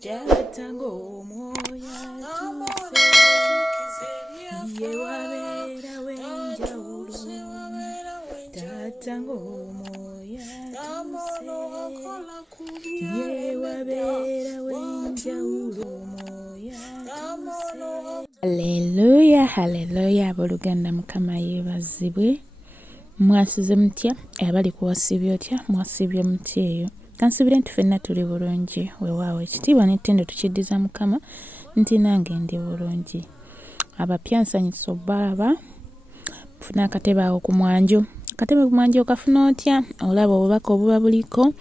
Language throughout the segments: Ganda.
Tatango moya tuse ye wabera wenjawulo tatango moya tuse ye wabera wenjawulo moya tuse. Haleluya haleluya abooluganda mukama yeebazibwe. Mwasize mutya? Abali kuwasibya otya? Mwasibye mutya eyo? Kansibire nti ffenna tuli bulungi weewaawo ekitiibwa n'ettendo tukiddiza mukama nti nange ndi bulungi. Abapya nsanyusa obbalaba funa akatebe awo ku mwanjo. Akatebe ku mwanjo okafuna otya? Olaba obubaka obuba buliko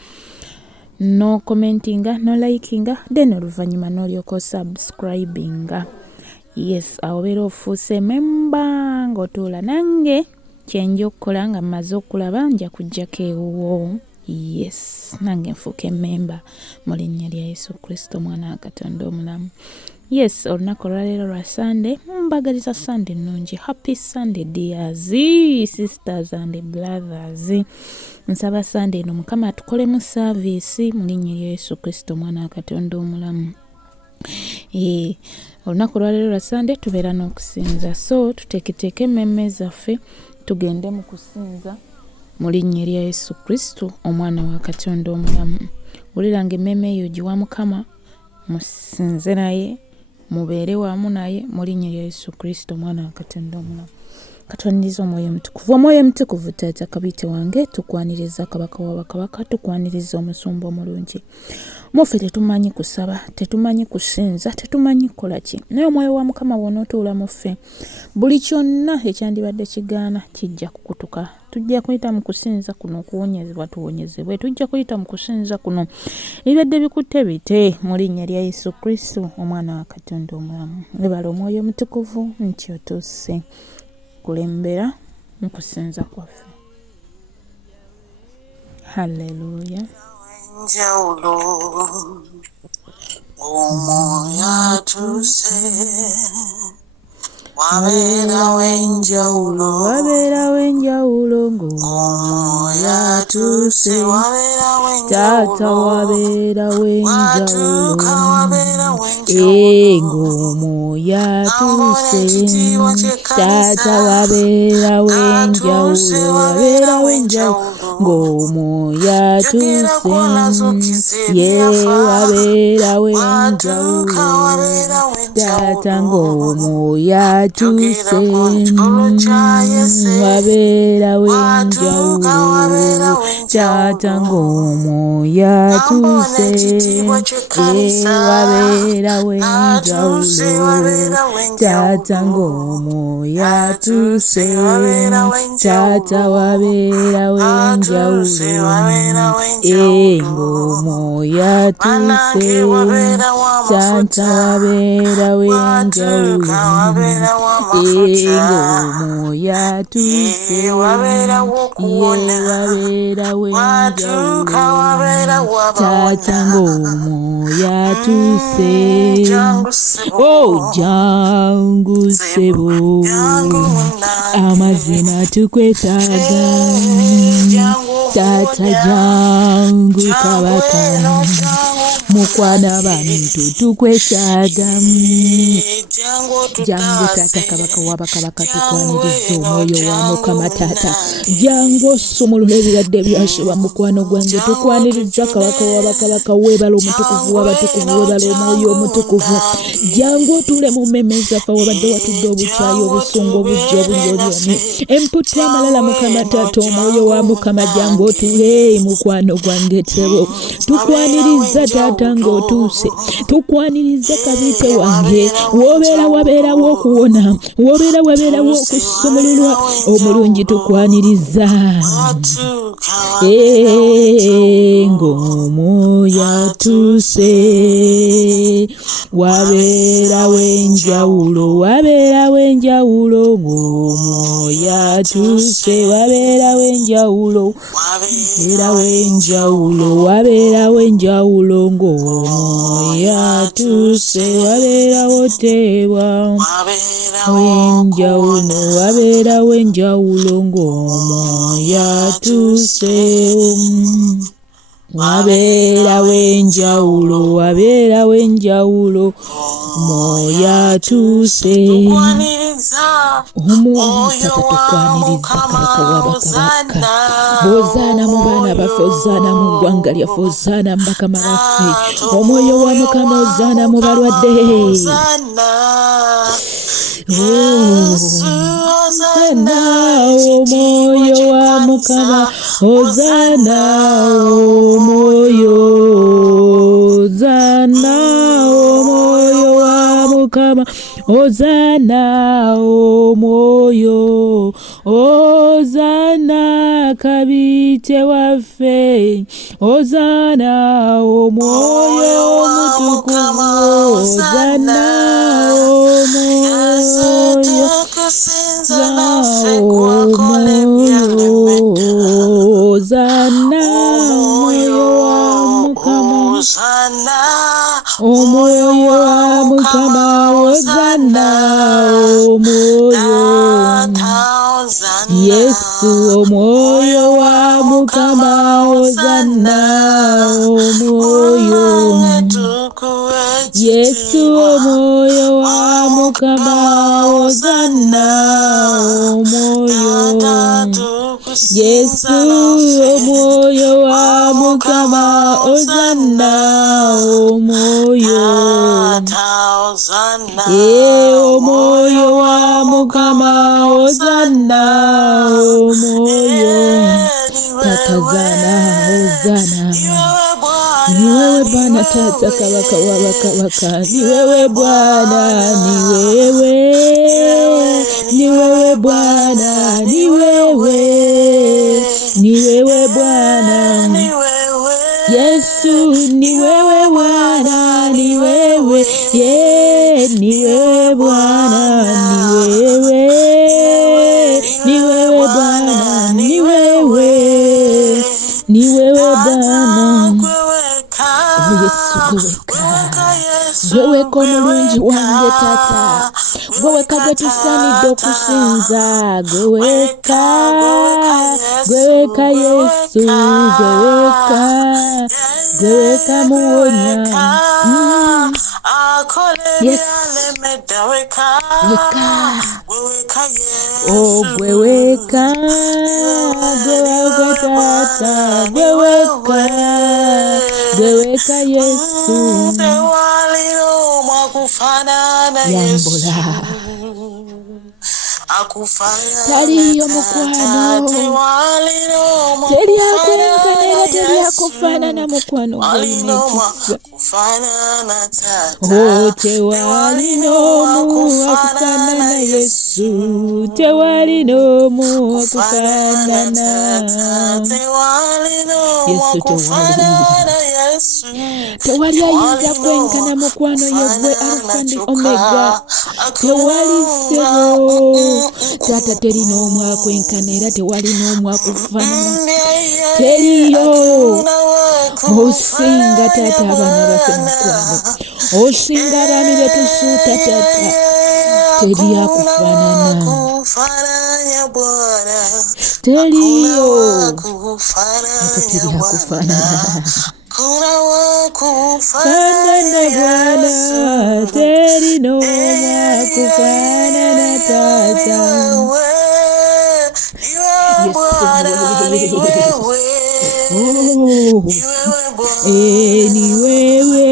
no commentinga no likinga then oluvannyuma n'olyoka osubscribinga. Yes, awo beera ofuuse memba ng'otuula nange kyenja okukola nga mmaze okulaba nja kuggyako ewuwo. Yes, nange nfuuke memba mu linnya lya Yesu Kristo mwana wa Katonda omulamu. Yes, olunaku olwaleero lwa Sunday. Mbagaliza Sunday nnungi. Happy Sunday dears, sisters and brothers. Nsaba Sunday eno mukama atukolemu service mu linnya lya Yesu Kristo mwana wa Katonda omulamu. Olunaku olwaleero lwa Sunday tubeera n'okusinza, so tuteeketeeke emmemme zaffe tugende mu kusinza mu linnya lya Yesu Kristo omwana wa Katonda omulamu. Wuliranga emmemme eyo giwa mukama, musinze naye, mubeere wamu naye mu linnya lya Yesu Kristo omwana wa Katonda omulamu. Katwaniriza omwoyo mutukuvu. Omwoyo mutukuvu taata kabite wange, tukwaniriza kabaka wa bakabaka, tukwaniriza omusumba omulungi. Muffe tetumanyi kusaba, tetumanyi kusinza, tetumanyi kukola ki. Naye omwoyo wa mukama bw'onootuula mu ffe, buli kyonna ekyandibadde kigaana kijja kukutuka. Tujja kuyita mu kusinza kuno okuwonyezebwa tuwonyezebwe. Tujja kuyita mu kusinza kuno ebibadde bikutte bite mu linnya lya Yesu Kristo omwana wa Katonda omulamu. Webale omwoyo mutukuvu nti otuuse kulembera mu kusinza kwaffe. Haleluya. Njawulo omoya tuse wabera wenjawulo Wabera wenjawulo omoya tuse wabera wenjawulo tata wabera wenjawulo wabera wenjawulo ng'omoya tuse tata wabera wenjawulo wabera wenjawulo ng'omoya tuse ye wabera wenjawulo tata ng'omoya tuse wabera wenjawulo tata ng'omoya tuse wabera wenjawulo tata ng'omoya tuse tata wabera wenjawulo ng'omoya tuse tata wabera wenjawulo ng'omoya tuse wabera wenjawulo tata ng'omoya tuse jangu sebo amazina tukwetaaga tata jangu kabaka mukwana bantu tukwetaaga jangu tata kabaka wabakabaka tukwaniriza omwoyo wa mukama tata jangu osumulula ebirwadde byashiba mukwano gwange tukwaniriza kabaka wabakabaka webala omutukuvu wabatukuvu webala omwoyo omutukuvu jangu otule mu mmemme zaffe wabadde watudde obukyayi obusungu obujja obunyolyomi emputu amalala mukama tata omwoyo wa mukama jangu otule mukwano gwange tebo tukwaniriza tata ng'otuuse tukwaniriza kabite wange wabeerawo okuwona wabeerawo okusumululwa omulungi tukwaniriza ng'omoya tuuse wabeerawo enjawulo ng'omoya tuuse wabeerawo enjawulo ng'omoya tuuse wabeerawo teebwa wabeerawo enjawulo ng'omoya tuuse wabera wenjawulo, wabera wenjawulo, moyo atuse. Tata tukwaniriza kabaka wabakabaka. Hozana mu baana baffe, hozana mu ggwanga lyaffe, hozana mu bakama baffe. Omwoyo wa Mukama hozana mu balwadde. Hozana omwoyo wa Mukama, hozana omwoyo, hozana omwoyo wa Mukama, hozana omwoyo, hozana kabite waffe, hozana omwoyo omutukuvu, hozana omwoyo, hozana omwoyo wa Mukama, omwoyo wa Mukama, hozana omwoyo, Yesu omwoyo wa Mukama, hozana omwoyo, Yesu omwoyo wa Mukama, hozana omwoyo, Yesu omwoyo wa Mukama, hozana omwoyo, omwoyo wa Mukama, hozana omwoyo, tatazana hozana. Ni wewe Bwana tata kabaka wabakabaka, ni wewe Bwana, ni wewe, ni wewe Bwana, ni wewe, ni wewe Bwana, Yesu, ni wewe Bwana, ni wewe, ni wewe Bwana, ni wewe, ni wewe Bwana, ni wewe, ni wewe Bwana. Yesu gweweka omulungi wange tata, gweweka gwe tusaanidde okusinza, gweweka Yesu, gweweka muwonya, yes, gweweka tata, gweweka Yesu, yambula taliyo mukwano, teri akwenkana era teri akufaanana mukwano gw'olina ekisa. Tewali n'omu akufaanana Yesu, tewali n'omu akufaanana Yesu, tewali ayinza kwenkana mukwano ye gwe Alpha and Omega, tewali ssebo tata, teri n'omu akwenkana era tewali n'omu akufaanana, teriyo. Osinga tata abaana baffe mukwano, osinga abaami be tusuuta tata, teri akufaanana, teriyo tata, teri akufaanana, faanana Bwana, teri n'omu akufaanana tata, ni wewe,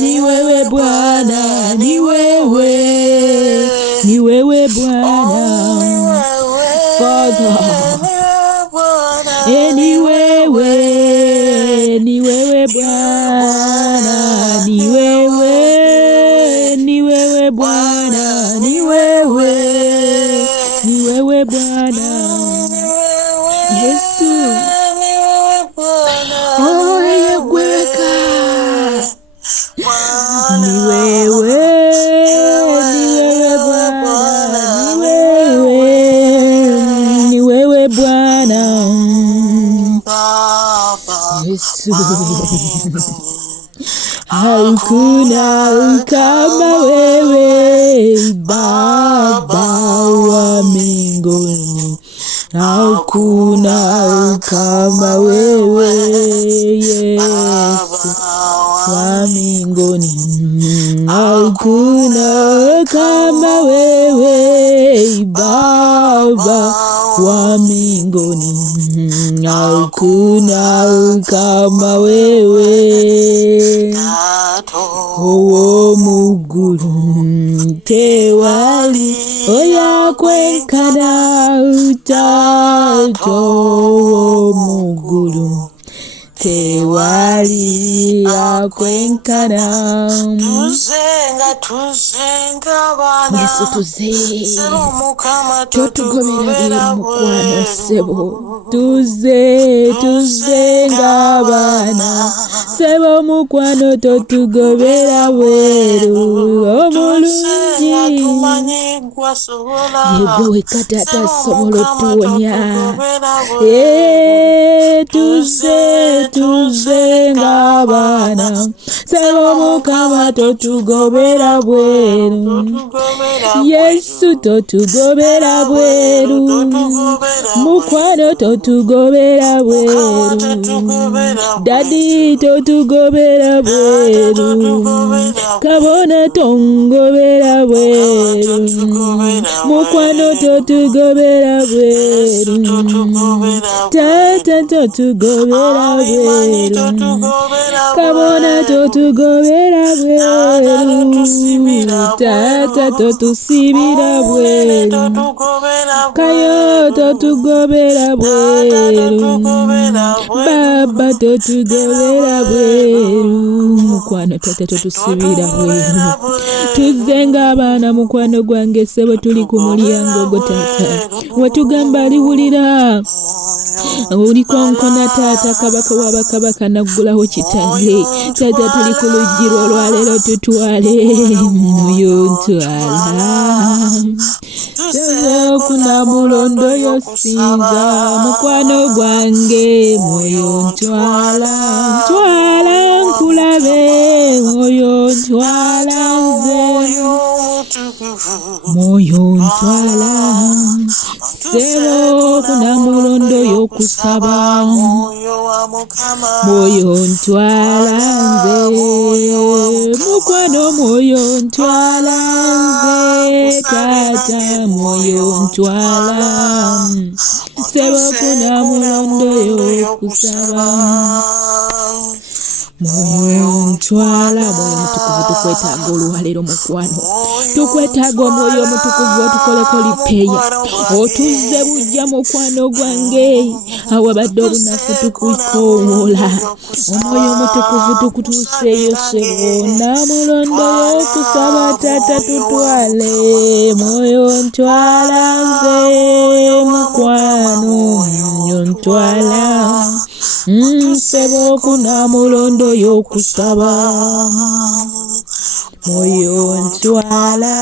ni wewe Bwana, ni wewe, ni wewe Bwana, Father, ni wewe, ni wewe Bwana, ni wewe, ni wewe Bwana, ni wewe, ni wewe Bwana, Yesu, yegweka, ni wewe, Bwana, ni wewe Bwana, Yesu, hakuna kama wewe Baba wa mbinguni, hakuna hakuna kama wewe Yesu wa mbinguni, hakuna kama wewe Baba wa mbinguni, hakuna kama wewe mugulu tewali oya kwenkana utato mugulu tewali akwenkana. Yesu tuze totugobera mukwano sebo, tuze ngabana sebo mukwano totugobera bweru omulungi yegwe wekatata sobola otuwonya. Tuze ngabana sebo mukama totugobera bweru, Yesu totugobera bweru, mukwano totugobera bweru, dadi totugobera bweru, kabona tongobera bweru, mukwano totugobera bweru, tata totugobera bweru, kabona totugobera bweru, tata totusibira bweru, kayo totugobera bweru, baba totugobera bweru, mukwano tata totusibira bweru. Tuzenga abana mukwano gwange sebo tuli ku mulyango gwo tata watugamba aliwulira uli konkona tata kabaka wabakabaka naggulaho kitange tata tuli ku luggi olwaleero tutwale moyo ntwala sebo kuna mulondo yosinza mukwano gwange moyo ntwala nkulabe moyo ntwala nze moyo ntwala sebo kuna mulondo yokusaba moyo ntwala nze mukwano moyo ntwala nze tata moyo ntwala sebo kuna mulondo yokusaba moyo ntwala. Moyo mutukuvu tukwetaaga olwaleero mukwano, tukwetaaga omwoyo omutukuvu otukoleko lipeya otuze bujja mukwano gwange awabadde olunafu tukukowoola omwoyo omutukuvu tukutuuseeyo sebo namulondo yokusaba tata tutwale moyo ntwala nze mukwano moyo ntwala sebo kuna mulondo yokusaba moyo ntwala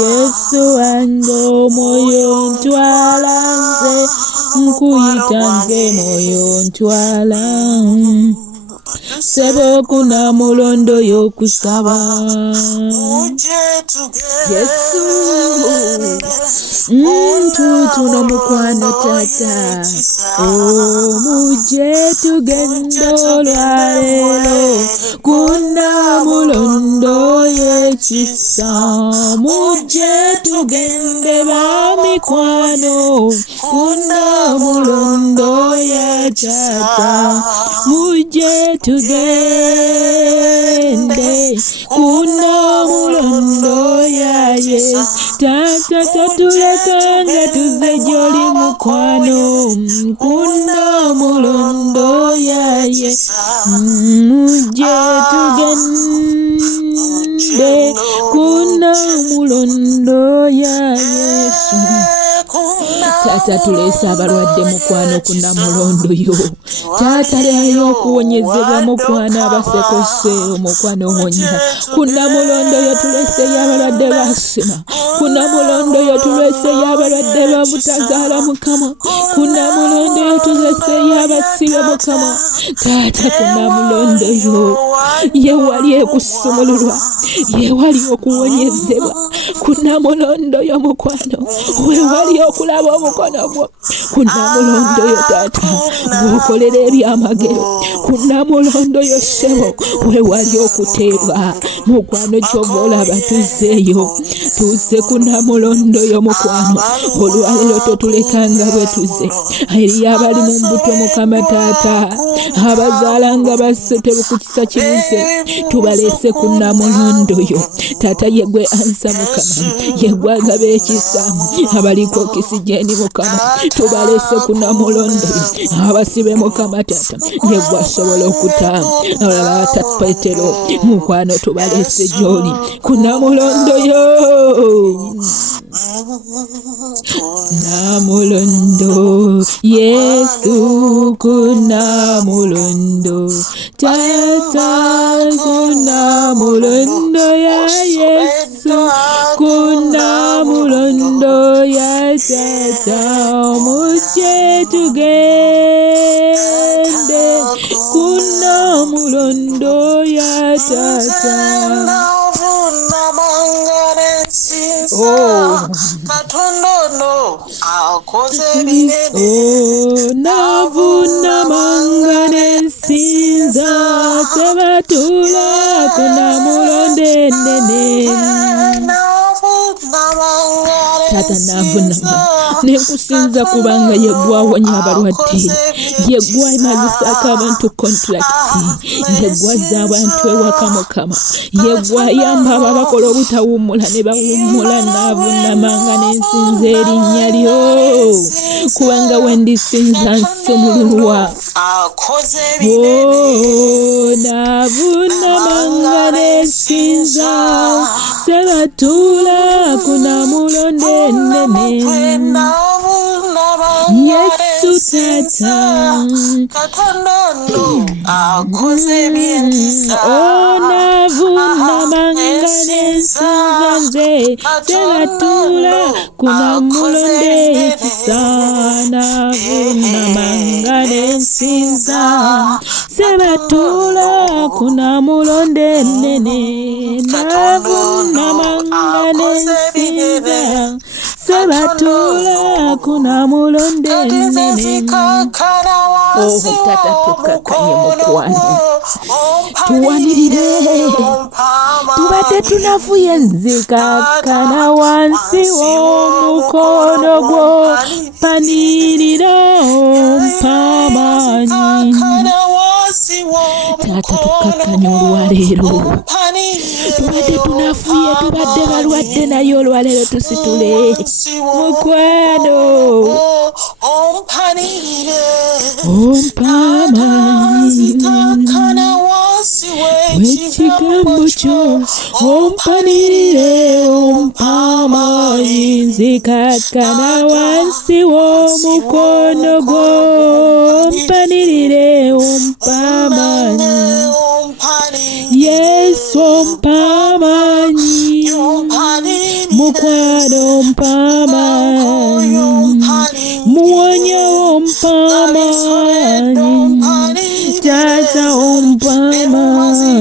Yesu wange moyo ntwala nze nkuyita nze moyo ntwala sebo kuna mulondo yokusaba Yesu tuno mukwano tata muje tugende olwaleero kuna mulondo yekisa muje tugende bamikwano kuna mulondo ya tata muje tugende kuna mulondo ya Yesu tata tatulekanga tuze gy'oli mukwano kuna mulondo ya Yesu muje tugende kuna mulondo ya Yesu tata tulesa abalwadde mukwano kuna mulondo yo tata leero okuwonyezebwa mukwano abasekose omukwano wonya kuna mulondo yo tulese abalwadde basima kuna mulondo yo tulese abalwadde babutazaala mukama kuna mulondo yo tulese abasibe mukama tata kuna mulondo yo yewali ekusumululwa yewali okuwonyezebwa kuna mulondo yo mukwano wewali okulaba omukono nagwo kunamulondo yo taata gwokolera ebyamagero kunamulondo yo ssebo wewali okuteebwa mukwano kyova olaba tuzzeeyo tuzze kunamulondo yo mukwano olwaleero totulekanga bwe tuzze eriyo abali mu mbuto mukama taata abazaala nga basse tebukukisa kibuze tubaleese kunamulondo yo taata yegwe ansa mukama yegwe agaba ekisa abaliko okisijeni mukama tubaleese kunamulondo yo abasibe mukama taata yegwe asobola okutamu olaba Petero mukwano tubaleese gy'oli kunamulondo yo namulondo Yesu kunamulondo taata kunamulondo ya Yesu kunamulondo ya taata mujje tugende kunamulondo ya taata navunamanga nensinza sebatula kunamulonde nene taata navunama nenkusinza kubanga yegwawonya abalwadde yegwamazisako abantu kontrakiti yegwaza abantu ewaka mukama yegwayamba abo abakola obutawummula ne bawummula navunamanga nensinza erinnya lyo kubanga wendisinza nsumululwa navunamanga nensinza sebatula kunamulonde nene Yesu tata navunamanga nensinza nze sebatula kunamulonde ekisa navunamanga nensinza sebatula kunamulonde nene navunamanga nensinza sebatula kunamulonde nene tata tukakanye mukwano tuwanirire tubadde tunafuye nzikakana wansi w'omukono gwo panirira ompamanyi taata tukakanya olwaleero tubadde tunafuye tubadde balwadde naye olwaleero tusitule mukwano ompamanyi wekigambo kyo ompanirire ompamanyi nzikakana wansi w'omukono gwo ompanirire ompamanyi Yesu ompamanyi mukwano ompamanyi muwonya ompamanyi taata ompamanyi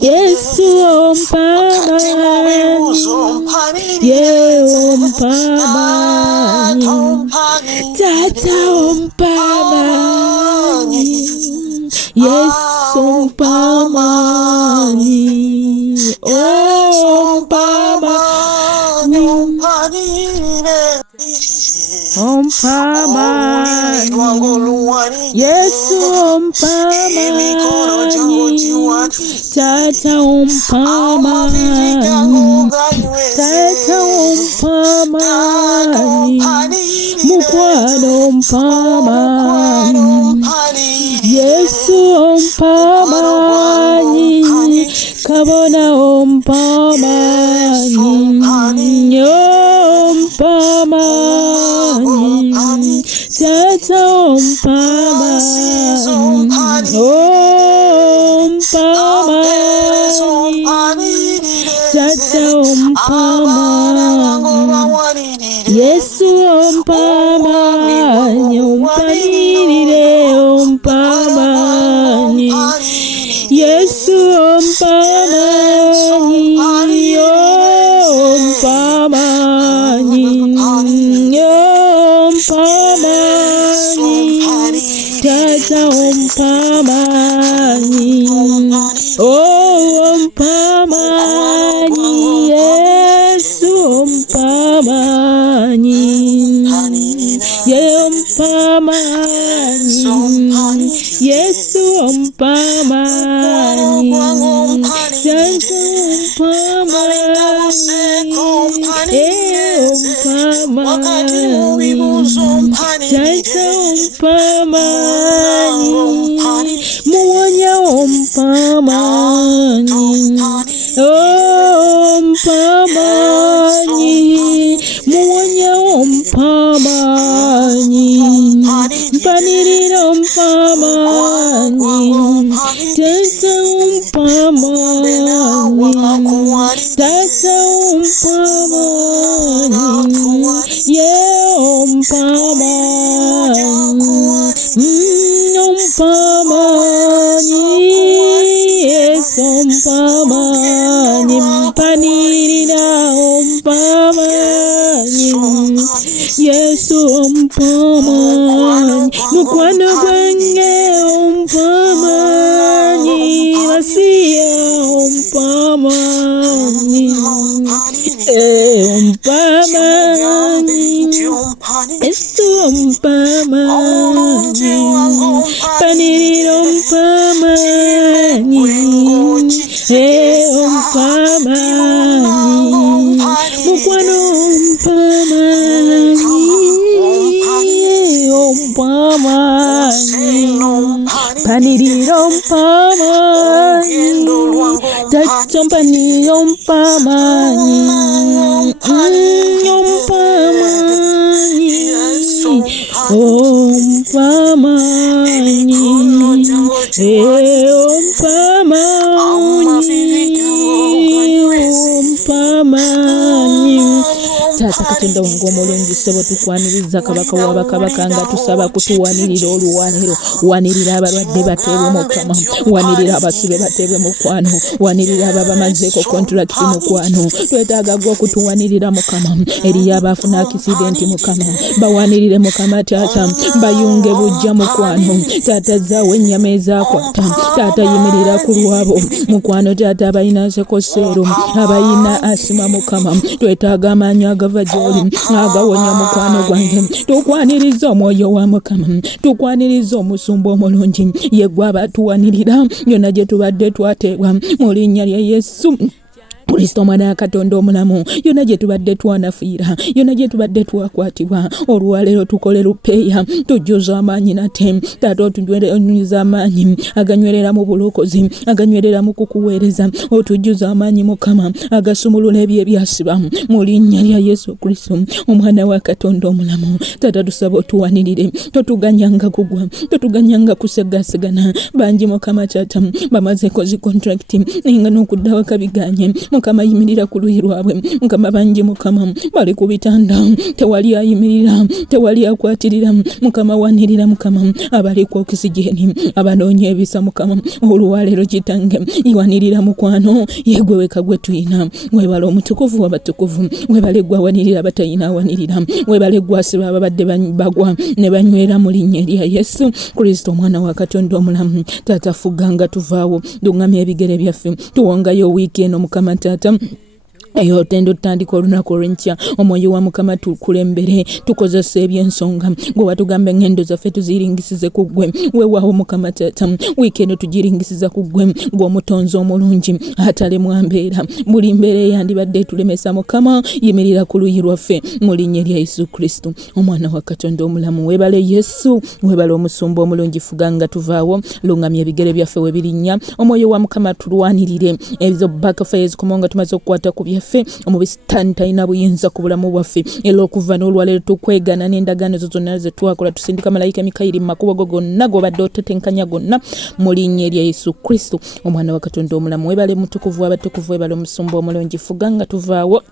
Yesu ompamanyi ye ompamanyi taata ompamanyi Yesu ompamanyi ompamanyi Yesu ompamanyi taata ompamanyi taata ompamanyi mukwano ompamanyi Yesu ompamanyi kabona ompamanyi ompamanyi taata ompamanyi ompamanyi taata ompamanyi Yesu ompamanyi ompanirire ompamanyi Yesu ompamanyi ompamanyi ompamanyi, Yesu ompamanyi, ompamanyi, Yesu ompamanyi, Tata ompamanyi, ompamanyi, Tata ompamanyi, muwonya ompamanyi, ompamanyi, muwonya ompamanyi, mpanirira ompamanyi, Tata ompamanyi, Tata ompamanyi, ompamanyi, ompamanyi, yes ompamanyi, mpanirira ompamanyi, Yesu ompamanyi, mukwano gwange ompamanyi, Asiya ompamanyi, ompamanyi, Yesu ompamanyi, mpanirira ompamanyi, ompamanyi, mukwano ompamanyi, ompamanyi, mpanirira ompamanyi, Tata mpanirira ompamanyi, ompamanyi, ompamanyi, ompamanyi. Tata Katonda wange omulungi, ssebo tukwaniriza kabaka w'abakabaka nga tusaba kutuwanirira oluwaniro. Wanirira abalwadde bateebwe Mukama, wanirira abasibe bateebwe mukwano, wanirira abo bamazeeko kontulakiti mukwano. Twetaaga gwe okutuwanirira Mukama. Eriyo abaafuna akisidenti Mukama, bawanirire Mukama. Taata bayunge bujja mukwano. Taata zaawe ennyama ezaakwata. Taata yimirira ku lwabo mukwano. Taata abalina sekoseero, abalina asima Mukama, twetaaga amaanyi agava gy'oli agawonya mukwano gwange. Tukwaniriza omwoyo wa Mukama, tukwaniriza omusumba omulungi, ye gwe abatuwanirira yonna gye tubadde twateebwa mu linnya lya Yesu Kristo mwana wa Katonda omulamu. Yonna gye tubadde twanafiira, yonna gye tubadde twakwatibwa, olwaleero tukole lupeeya, tujjuza amaanyi nate. Taata otunyuza amaanyi aganywerera mu bulokozi, aganywerera mu kukuweereza. Otujjuza amaanyi Mukama agasumulula ebyo ebyasiba mu linnya lya Yesu Kristo omwana wa Katonda omulamu. Taata tusaba otuwanirire, totuganyanga kugwa, totuganyanga kusegasigana. Bangi Mukama Taata bamazeeko zi contract nga n'okuddawo kabiganye. Mukama yimirira ku luyi lwabwe. Mukama bangi Mukama bali ku bitanda, tewali ayimirira, tewali akwatirira. Mukama wanirira Mukama abali ku okisigeni, abanoonya ebisa Mukama. Olwaleero Kitange iwanirira mukwano, yegwe weka gwe tuyina. Webale omutukuvu w'abatukuvu, webale gwe awanirira abatayina awanirira, webale gwe asiba ababadde bagwa ne banywera mu linnya lya Yesu Kristo omwana wa Katonda omulamu. Taata fuganga tuvaawo, dungamya ebigere byaffe, tuwongayo wiiki eno Mukama Taata. Eyo tendo tutandika olunaku olw'enkya. Omwoyo wa Mukama tukulembere, tukozesa eby'ensonga. Gwe watugamba engendo zaffe tuziringisize ku ggwe. Weewaawo Mukama Taata, wiiki eno tugiringisiza ku ggwe, gwe omutonzi omulungi atalemu mbeera. Buli mbeera eyandibadde etulemesa Mukama, yimirira ku luyi lwaffe mu linnya lya Yesu Kristo omwana wa Katonda omulamu. Weebale Yesu, weebale omusumba omulungi, fuganga tuvaawo, lungamya ebigere byaffe we birinnya. Omwoyo wa Mukama tulwanirire ezo backfire ezikomonga tumaze okukwata ku byaffe. Omubisitaani talina buyinza ku bulamu bwaffe. Era okuva n'olwaleero tukwegana n'endagaano zo zonna ze twakola, tusindika malayika Mikayiri mu makubo go gonna g'obadde otetenkanya gonna mu linnya lya Yesu Kristo omwana wa Katonda omulamu. Weebale mutukuvu w'abatukuvu, weebale omusumba omulungi, fuganga tuvaawo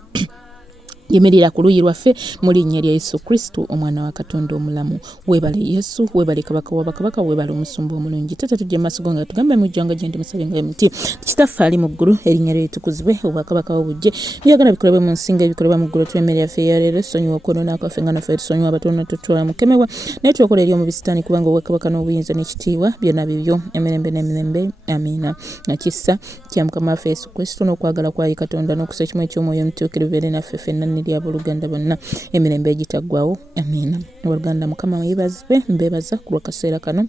yemerera ku luuyi lwaffe mu linnya lya Yesu Kristo omwana wa Katonda omulamu. Weebale Yesu, weebale kabaka wa bakabaka, weebale omusumba omulungi. Tata tujja mu maaso go nga tugambe mu jjanga gye ndi musabe nga muti kitaffe ali mu ggulu, erinnya lye litukuzibwe, obwakabaka bwo bujje, byagala bikolebwe mu nsi nga ebikolebwa mu ggulu. Twemmere yaffe eya leero, tusonyiwa okwonoona kwaffe nga naffe tusonyiwa abatono tutwala mukemebwa, naye tulokola eri omu bisitaani kubanga obwakabaka n'obuyinza n'ekitiibwa byonna bibyo emirembe n'emirembe. Amiina. Nakisa kya Mukama waffe Yesu Kristo n'okwagala kwa Katonda n'okusa ekimu eky'omwoyo omutuukirivu bibeere naffe ffenna n'eri abooluganda bonna emirembe egitaggwaawo. Amiina. Abooluganda Mukama yeebazibwe, mbeebaza ku lw'akaseera kano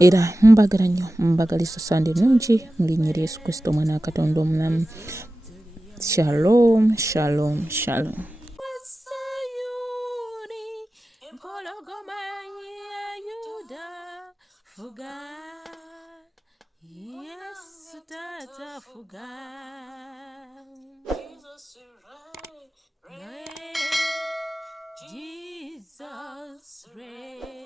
era mbagala nnyo, mbagaliza Sande ennungi mu linnya lya Yesu Kristo omwana wa Katonda omulamu. Shalom, shalom, shalom. Yesu tata fuga. Jesus reign.